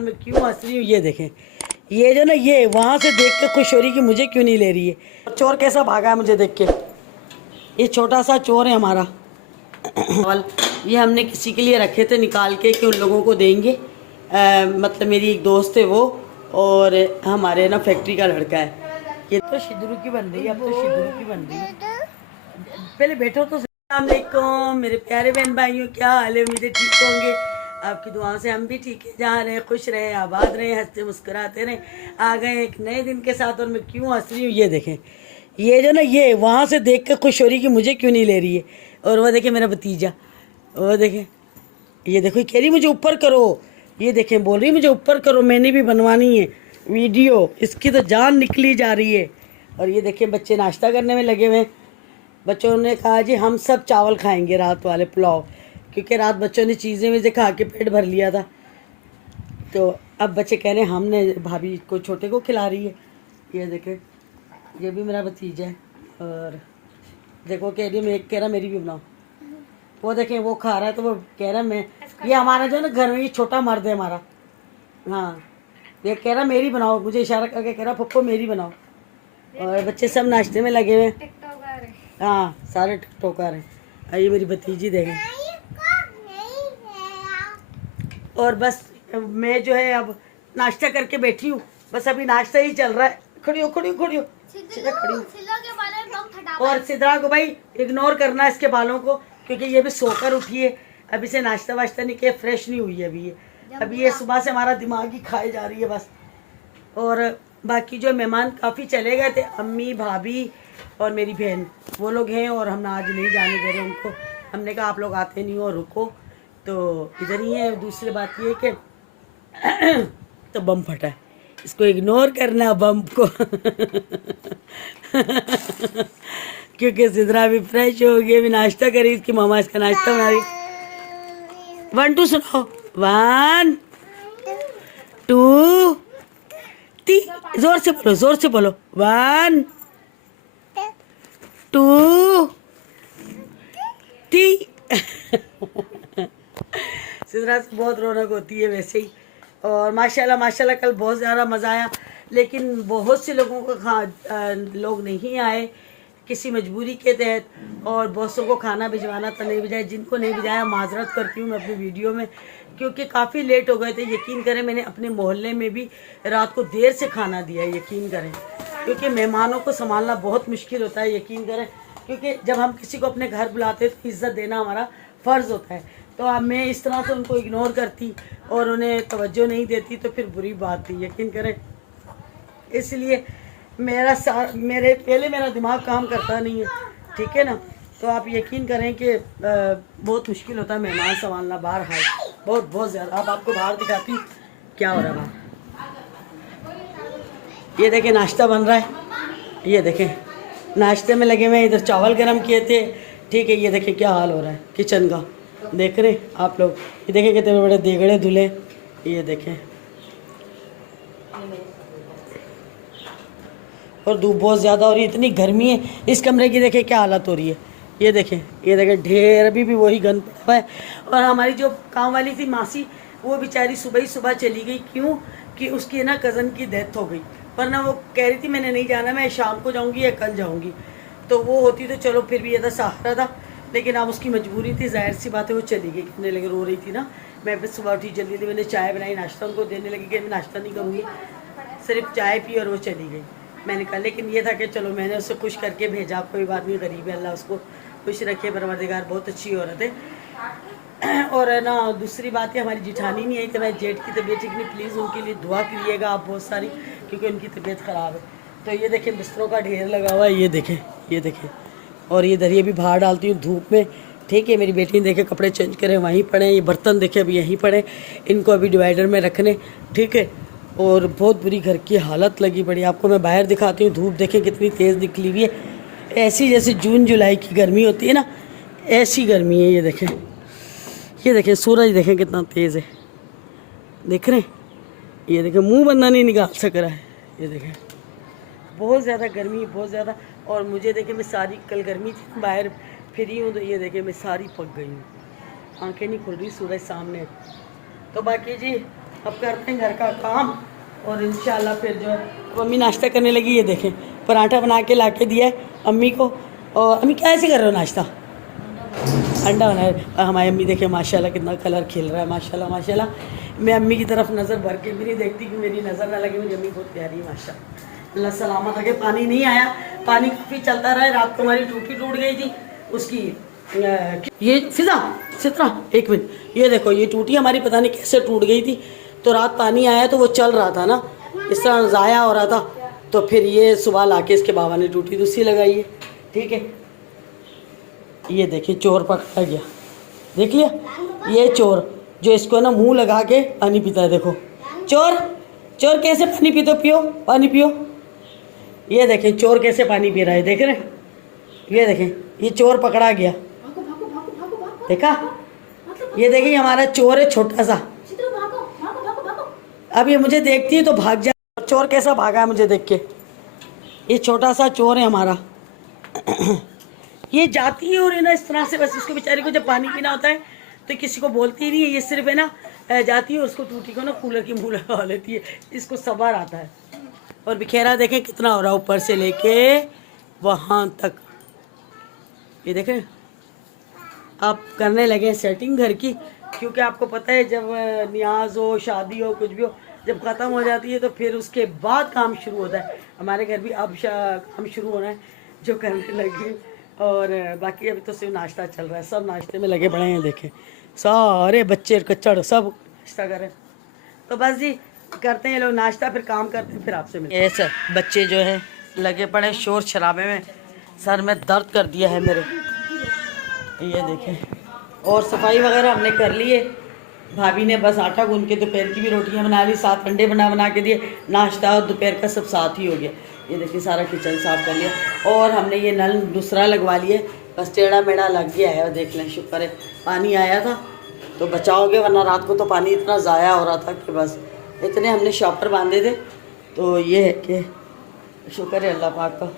मैं क्यों हंस रही हूँ ये देखें। ये जो ना ये वहाँ से देख के खुश हो रही कि मुझे क्यों नहीं ले रही है। चोर कैसा भागा है मुझे देख के। ये छोटा सा चोर है हमारा। और ये हमने किसी के लिए रखे थे निकाल के कि उन लोगों को देंगे। मतलब मेरी एक दोस्त है वो, और हमारे ना फैक्ट्री का लड़का है। ये तो शिदरू की बन रही है, अब तो शिदरू की बन रही है। पहले बैठो तो। अस्सलाम वालेकुम मेरे प्यारे बहन भाइयों, क्या हाल है? उम्मीद है ठीक होंगे। आपकी दुआओं से हम भी ठीक है, जहाँ रहे खुश रहे, आबाद रहे, हंसते मुस्कुराते रहे। आ गए एक नए दिन के साथ। और मैं क्यों हंस रही हूँ ये देखें। ये जो ना ये वहाँ से देख के खुश हो रही कि मुझे क्यों नहीं ले रही है। और वो देखे मेरा भतीजा, वो देखें, ये देखो, ये कह रही मुझे ऊपर करो। ये देखें, बोल रही मुझे ऊपर करो, मैंने भी बनवानी है वीडियो। इसकी तो जान निकली जा रही है। और ये देखें बच्चे नाश्ता करने में लगे हुए हैं। बच्चों ने कहा जी हम सब चावल खाएंगे, रात वाले पुलाव, क्योंकि रात बच्चों ने चीज़ें में से खा के पेट भर लिया था। तो अब बच्चे कह रहे हैं हमने, भाभी को छोटे को खिला रही है। ये देखें, ये भी मेरा भतीजा है। और देखो कह रही मैं, कह रहा मेरी भी बनाओ। वो देखें वो खा रहा है तो वो कह रहा मैं, ये हमारा जो है ना घर में ये छोटा मर्द है हमारा। हाँ, ये कह रहा मेरी बनाओ, मुझे इशारा करके कह रहा पप्पो मेरी बनाओ। और बच्चे सब नाश्ते में लगे हुए हैं। हाँ, सारे टिकटॉकर हैं। ये मेरी भतीजी देखें। और बस मैं जो है अब नाश्ता करके बैठी हूँ। बस अभी नाश्ता ही चल रहा है। खड़ी हो खड़ी हो खड़ी हो, सीधा खड़ी हो। और सिद्रा को भाई इग्नोर करना इसके बालों को, क्योंकि ये भी सोकर उठी है। अभी से नाश्ता वाश्ता नहीं किया, फ्रेश नहीं हुई है अभी ये। अभी ये सुबह से हमारा दिमाग ही खाए जा रही है बस। और बाकी जो मेहमान काफ़ी चले गए थे, अम्मी भाभी और मेरी बहन, वो लोग हैं। और हम आज नहीं जाने दे रहे उनको। हमने कहा आप लोग आते नहीं हो, रुको, तो इधर ही है। दूसरी बात ये कि तो बम फटा है, इसको इग्नोर करना बम को। क्योंकि सिद्रा भी फ्रेश हो गई, अभी नाश्ता करी, इसकी मामा इसका नाश्ता बना रही। 1 2 सुनाओ। 1 2 3, जोर से बोलो, जोर से बोलो। 1 2 3। सिद्रा से बहुत रौनक होती है वैसे ही। और माशाल्लाह माशाल्लाह कल बहुत ज़्यादा मज़ा आया। लेकिन बहुत से लोगों को लोग नहीं आए किसी मजबूरी के तहत, और बहुत को खाना भिजवाना था, नहीं भिजाया। जिनको नहीं भिजाया माजरत करती हूँ मैं अपनी वीडियो में, क्योंकि काफ़ी लेट हो गए थे। यकीन करें मैंने अपने मोहल्ले में भी रात को देर से खाना दिया है, यकीन करें, क्योंकि मेहमानों को संभालना बहुत मुश्किल होता है, यकीन करें। क्योंकि जब हम किसी को अपने घर बुलाते हैं तो इज़्ज़त देना हमारा फ़र्ज़ होता है। तो अब मैं इस तरह से उनको इग्नोर करती और उन्हें तवज्जो नहीं देती तो फिर बुरी बात थी, यकीन करें। इसलिए मेरे पहले मेरा दिमाग काम करता नहीं है, ठीक है ना। तो आप यकीन करें कि बहुत मुश्किल होता है मेहमान संभालना बाहर है, बहुत बहुत ज़्यादा। अब आपको बाहर दिखाती हूँ क्या हो रहा है बाहर। ये देखें नाश्ता बन रहा है, ये देखें नाश्ते में लगे हुए। इधर चावल गरम किए थे, ठीक है। ये देखें क्या हाल हो रहा है किचन का, देख रहे आप लोग। ये देखें कितने बड़े देगड़े धुले, ये देखें। और धूप बहुत ज़्यादा हो रही है, इतनी गर्मी है इस कमरे की। देखें क्या हालत हो रही है, ये देखें, ये देखें ढेर, अभी भी वही गंद पड़ा हुआ है। और हमारी जो काम वाली थी मासी, वो बेचारी सुबह ही सुबह चली गई। क्यों कि उसकी ना कज़न की डेथ हो गई, वरना वो कह रही थी मैंने नहीं जाना, मैं शाम को जाऊँगी या कल जाऊँगी। तो वो होती तो चलो फिर भी ये था, सहारा था। लेकिन अब उसकी मजबूरी थी, जाहिर सी बात है वो चली गई। कितने लगे रो रही थी ना। मैं फिर सुबह उठी जल्दी थी, मैंने चाय बनाई, नाश्ता उनको देने लगी कि मैं नाश्ता नहीं करूँगी, सिर्फ चाय पी और वो चली गई। मैंने कहा, लेकिन ये था कि चलो मैंने उससे खुश करके भेजा, कोई बात नहीं, गरीब है, अल्लाह उसको खुश रखे, परवरदिगार। बहुत अच्छी औरत है। और ना दूसरी बात है, हमारी जिठानी नहीं आई तो मैं जेठ की तबीयत ठीक नहीं, प्लीज़ उनके लिए दुआ कीजिएगा आप बहुत सारी, क्योंकि उनकी तबीयत ख़राब है। तो ये देखें बिस्तरों का ढेर लगा हुआ है, ये देखें, ये देखें। और ये दरिया भी बाहर डालती हूँ धूप में, ठीक है। मेरी बेटी ने देखे कपड़े चेंज करें वहीं पड़े, ये बर्तन देखे अभी यहीं पड़े, इनको अभी डिवाइडर में रखने, ठीक है। और बहुत बुरी घर की हालत लगी पड़ी। आपको मैं बाहर दिखाती हूँ, धूप देखें कितनी तेज़ निकली हुई है, ऐसी जैसे जून जुलाई की गर्मी होती है ना, ऐसी गर्मी है। ये देखें, ये देखें सूरज देखें कितना तेज़ है, देख रहे हैं। ये देखें मुंह बंदा नहीं निकाल सक रहा है, ये देखें बहुत ज़्यादा गर्मी, बहुत ज़्यादा। और मुझे देखें मैं सारी, कल गर्मी थी बाहर फिरी हूँ तो ये देखें मैं सारी पक गई हूँ, आंखें नहीं खुल रही, सूरज सामने। तो बाकी जी अब करते हैं घर का काम और इंशाल्लाह फिर जो है मम्मी नाश्ता करने लगी। ये देखें पराठा बना के ला के दिया है अम्मी को। और अम्मी क्या ऐसे कर रहे हो नाश्ता? अंडा बनाया। और हमारी अम्मी देखे माशाल्लाह कितना कलर खिल रहा है, माशाल्लाह माशाल्लाह। मैं अम्मी की तरफ नज़र भर के भी नहीं देखती कि मेरी नज़र ना लगे। मेरी अम्मी बहुत प्यारी है माशाल्लाह, अल्लाह सलामत रखे। पानी नहीं आया, पानी काफ़ी चलता रहा। रात को हमारी टूटी टूट गई थी उसकी। ये फिजा सित्रा एक मिनट, ये देखो ये टूटी हमारी पता नहीं कैसे टूट गई थी। तो रात पानी आया तो वो चल रहा था ना, इस तरह ज़ाया हो रहा था। तो फिर ये सुबह लाके इसके बाबा ने टूटी दूसरी लगाई है। ठीक है, ये देखिए चोर पकड़ा गया, देख लिया। ये चोर जो इसको ना मुंह लगा के पानी पीता है, देखो चोर। चोर कैसे पानी पीते, पियो पानी पियो। ये देखें चोर कैसे पानी पी रहा है, देख रहे हैं? ये देखें ये चोर पकड़ा गया, देखा? ये देखिए हमारा चोर है छोटा सा। अब ये मुझे देखती है तो भाग जा। चोर कैसा भागा है मुझे देख के। ये छोटा सा चोर है हमारा। ये जाती है और है ना इस तरह से, बस इसको बेचारी को जब पानी पीना होता है तो किसी को बोलती ही नहीं है। ये सिर्फ है ना जाती है, उसको टूटी को ना कूलर की मुँह लगा लेती है। इसको सवार आता है। और बिखेरा देखें कितना हो रहा है ऊपर से लेके वहाँ तक। ये देखें आप करने लगे सेटिंग घर की, क्योंकि आपको पता है जब न्याज हो, शादी हो, कुछ भी हो, जब ख़त्म हो जाती है तो फिर उसके बाद काम शुरू होता है। हमारे घर भी अब काम शुरू होना है जो करने लगे। और बाकी अभी तो सिर्फ नाश्ता चल रहा है, सब नाश्ते में लगे पड़े हैं। देखें सारे बच्चे कच्चड़ सब नाश्ता करें। तो बस जी करते हैं लोग नाश्ता, फिर काम करते हैं, फिर आपसे मिलते हैं। ये सर बच्चे जो है लगे पड़े शोर शराबे में, सर में दर्द कर दिया है मेरे। ये देखें और सफाई वगैरह हमने कर ली है। भाभी ने बस आटा गूंद के दोपहर की भी रोटियां बना ली, 7 अंडे बना के दिए। नाश्ता और दोपहर का सब साथ ही हो गया। ये देखिए सारा किचन साफ कर लिया और हमने ये नल दूसरा लगवा लिया, बस टेढ़ा मेढ़ा लग गया है। और देख लें शुक्र है पानी आया था तो बचाओगे, वरना रात को तो पानी इतना ज़ाया हो रहा था कि बस इतने हमने शॉपर बांधे थे। तो ये है कि शुक्र है अल्लाह पाक का।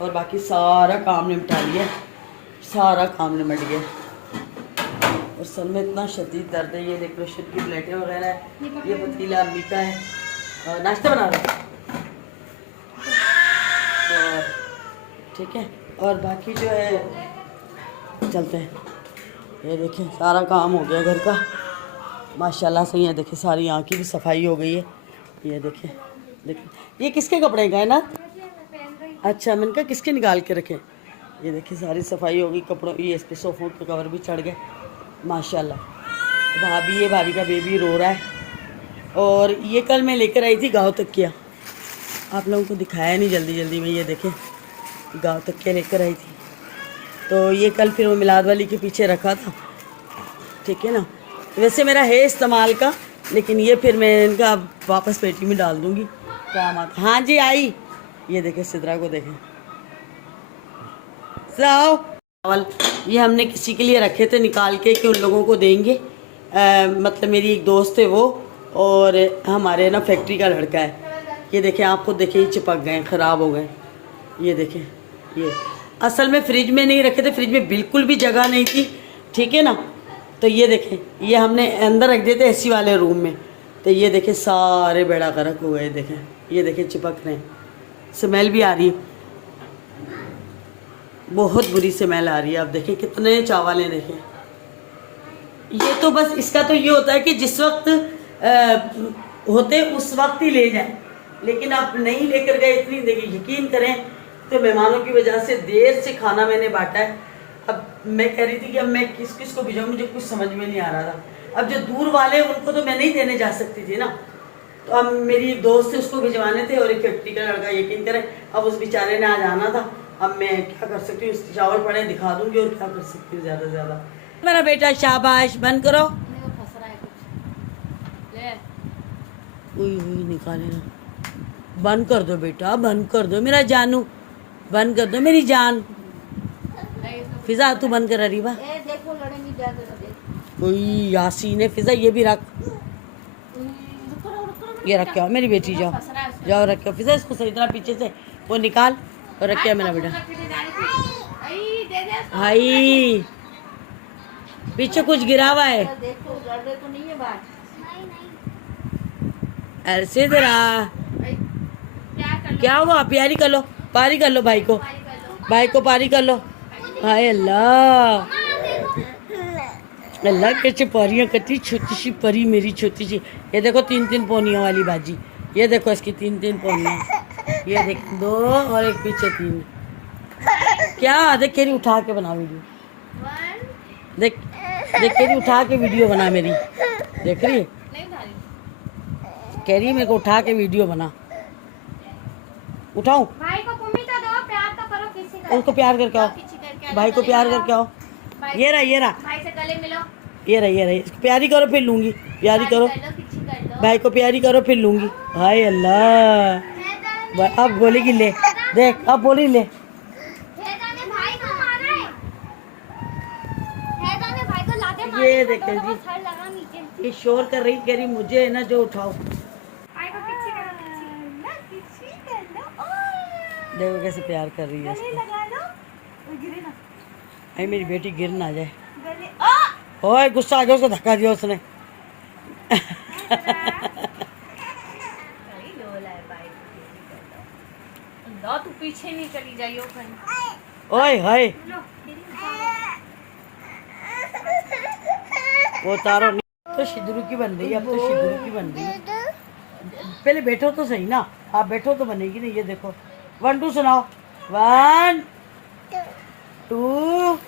और बाकी सारा काम निपटा लिया, सारा काम निपट गया। और सर में इतना शदीद दर्द है। ये देख लो शुद्ध की प्लेटें वगैरह है। ये पतीला अम्मी का है और नाश्ता बना रहा है। और ठीक है, और बाकी जो है चलते हैं। ये देखें सारा काम हो गया घर का माशाल्लाह से। ये देखें सारी यहाँ की भी सफाई हो गई है। ये देखें देखें ये किसके कपड़े का है ना? अच्छा मैंने कहा किसके निकाल के रखे। ये देखिए सारी सफाई हो गई कपड़ों। ये इस पर सोफों के कवर भी चढ़ गए माशाल्लाह। भाभी है, भाभी का बेबी रो रहा है। और ये कल मैं लेकर आई थी गाँव तक किया, आप लोगों को दिखाया नहीं जल्दी में। ये देखें गाँव तक क्या लेकर आई थी। तो ये कल फिर वो मिलाद वाली के पीछे रखा था, ठीक है ना। वैसे मेरा है इस्तेमाल का, लेकिन ये फिर मैं इनका वापस पेटी में डाल दूँगी, काम आता। हाँ जी आई। ये देखें सिद्रा को देखें, चावल ये हमने किसी के लिए रखे थे निकाल के कि उन लोगों को देंगे। मतलब मेरी एक दोस्त है वो, और हमारे ना फैक्ट्री का लड़का है। ये देखें आप खुद देखें ये चिपक गए, ख़राब हो गए। ये देखें ये असल में फ्रिज में नहीं रखे थे, फ्रिज में बिल्कुल भी जगह नहीं थी, ठीक है ना। तो ये देखें ये हमने अंदर रख दिए थे एसी वाले रूम में। तो ये देखें सारे बेड़ा गर्क हो गए। देखें ये देखें चिपक रहे हैं, स्मेल भी आ रही है, बहुत बुरी स्मेल आ रही है। आप देखें कितने चावल हैं। देखें ये तो बस इसका तो ये होता है कि जिस वक्त होते उस वक्त ही ले जाएं, लेकिन आप नहीं लेकर गए। इतनी देखिए यकीन करें तो मेहमानों की वजह से देर से खाना मैंने बांटा है। अब मैं कह रही थी कि अब मैं किस किस को भिजाऊँ, मुझे कुछ समझ में नहीं आ रहा था। अब जो दूर वाले उनको तो मैं नहीं देने जा सकती थी ना। तो अब मेरी एक दोस्त है उसको भिजवाने थे, और एक फैक्ट्री का लड़का, यकीन करें अब उस बेचारे ने आज आना था। अब मैं क्या कर सकती हूँ, चावल पड़े दिखा दूँगी और क्या कर सकती हूँ ज़्यादा से ज़्यादा। मेरा बेटा शाबाश, बंद करो। हुई निकाले ना, बंद कर दो बेटा, बंद कर दो मेरा जानू, बंद कर दो मेरी जान। फिजा तू बंद कर अरीबा। कोई यासीन है फिजा, ये भी रख, ये रख आओ मेरी बेटी, जाओ जाओ रख फिजा इसको सही तरह पीछे से वो निकाल और रख मेरा बेटा। भाई पीछे कुछ गिरा हुआ है। अरे सिद्रा क्या हुआ? प्यारी कर लो, पारी कर लो भाई को, भाई को पारी कर लो। हाय अल्लाह, अल्लाह कैसे परियां करती, छोटी सी परी मेरी छोटी सी। ये देखो 3-3 पोनियों वाली बाजी, ये देखो इसकी 3-3 पोनियां, ये देख 2 और एक पीछे 3। क्या देख केरी उठा के बना वीडियो, देख देख केरी उठा के वीडियो बना मेरी, देख रही है? कह रही है मेरे को उठा के वीडियो बना। उठाऊं? भाई को तो दो, प्यार तो करो किसी का। उसको प्यार करके आओ, भाई को प्यार करके आओ। ये रहा, ये रहा, भाई से गले मिलो। ये रहा, ये रहा। इसको प्यारी करो फिर लूंगी, प्यारी करो भाई को, प्यारी करो फिर लूंगी। हाय अल्लाह, अब बोलेगी ले, देख अब बोली ले। ये देखे जी, ये शोर कर रही, कह रही मुझे है ना जो उठाओ। देखो कैसे प्यार कर रही है इसको। अरे मेरी बेटी गिर ना जाए। ओए गुस्सा आ गया, उसको धक्का दिया उसने। तू पीछे नहीं चली जाइयो। ओए हाय, वो तारो तो शिदरू की बन रही है, अब तो शिदरू की बन रही है। पहले बैठो तो सही ना, आप बैठो तो बनेगी ना। ये देखो 1 2 सुनाओ, 1 2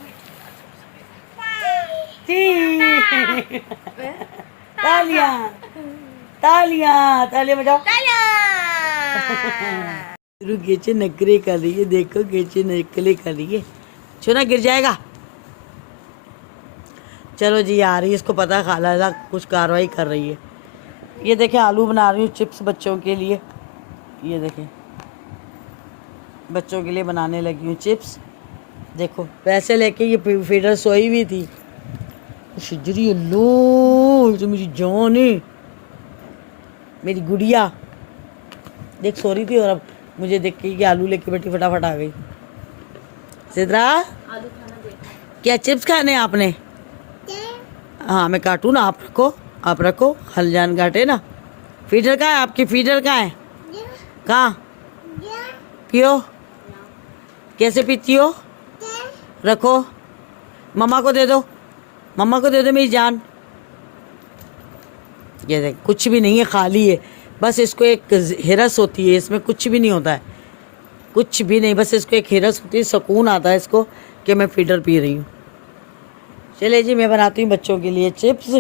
3। तालियां तालियां तालियां बजाओ। गेचे नखरे कर रही है, देखो गेचे नखरे कर रही है। छुना गिर जाएगा। चलो जी आ रही है, इसको पता खाला कुछ कार्रवाई कर रही है। ये देखें आलू बना रही हूँ चिप्स बच्चों के लिए। ये देखें बच्चों के लिए बनाने लगी हूँ चिप्स। देखो पैसे लेके ये फीडर सोई हुई थी। शिजरी लो, तो मेरी जान है, मेरी गुड़िया देख सो रही थी और अब मुझे देख के कि आलू लेके बैठी फटाफट आ गई। सिद्रा आलू खाना दे। क्या चिप्स खाने आपने? हाँ मैं काटूँ ना, आप रखो, आप रखो, हलजान काटे ना। फीडर कहाँ है आपकी? फीडर कहाँ है? कहाँ? पियो, कैसे पीती हो? रखो, मम्मा को दे दो, मम्मा को दे दो मेरी जान। ये देख कुछ भी नहीं है, खाली है, बस इसको एक हिरस होती है, इसमें कुछ भी नहीं होता है, कुछ भी नहीं, बस इसको एक हिरस होती है, सुकून आता है इसको कि मैं फीडर पी रही हूँ। चले जी मैं बनाती हूँ बच्चों के लिए चिप्स।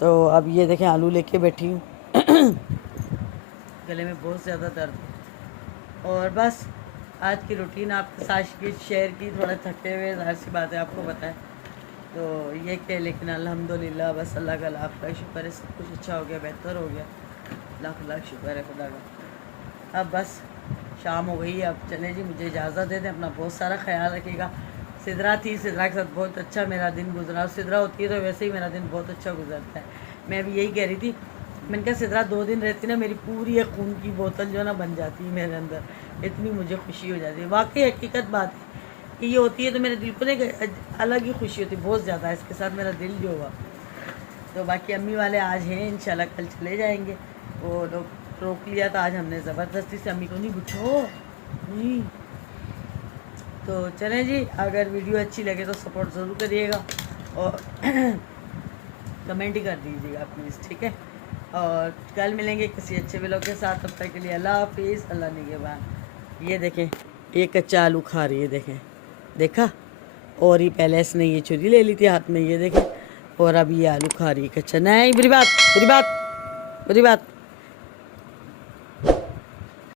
तो अब ये देखें आलू लेके बैठी हूँ। गले में बहुत ज़्यादा दर्द। और बस आज की रूटीन आपके साथ की शेयर की, थोड़ा थके हुए, ज़ाहिर सी बात है आपको पता है। तो ये क्या, लेकिन अल्हम्दुलिल्लाह बस अल्लाह का लाख का शुक्र है, सब कुछ अच्छा हो गया, बेहतर हो गया, लाख लाख शुक्र है खुदा का। अब बस शाम हो गई है, अब चले जी मुझे इजाज़त दे दें, अपना बहुत सारा ख्याल रखिएगा। सिद्रा थी, सिद्रा के साथ बहुत अच्छा मेरा दिन गुजरा। सिद्रा होती है तो वैसे ही मेरा दिन बहुत अच्छा गुजरता है। मैं भी यही कह रही थी, मैंने कहा सिद्रा 2 दिन रहती ना, मेरी पूरी एक खून की बोतल जो है ना बन जाती है मेरे अंदर, इतनी मुझे खुशी हो जाती है। वाकई हकीकत बात है कि ये होती है तो मेरे दिल को नहीं अलग ही खुशी होती है, बहुत ज़्यादा इसके साथ मेरा दिल जो हुआ। तो बाकी अम्मी वाले आज हैं, इंशाल्लाह कल चले जाएंगे। वो लोग रोक लिया था आज हमने ज़बरदस्ती से, अम्मी को नहीं बिठो नहीं। तो चलें जी, अगर वीडियो अच्छी लगे तो सपोर्ट ज़रूर करिएगा और कमेंट ही कर दीजिएगा प्लीज़, ठीक है। और कल मिलेंगे किसी अच्छे व्लॉग के साथ, तब तक के लिए अल्लाह हाफिज़, अल्लाह निगहबान। ये देखें ये कच्चा आलू खा रही है, देखें देखा, और ही पहले इसने ये छुरी ले ली थी हाथ में, ये देखें, और अब ये आलू खा रही है कच्चा। नहीं बुरी बात, बुरी बात, बुरी बात।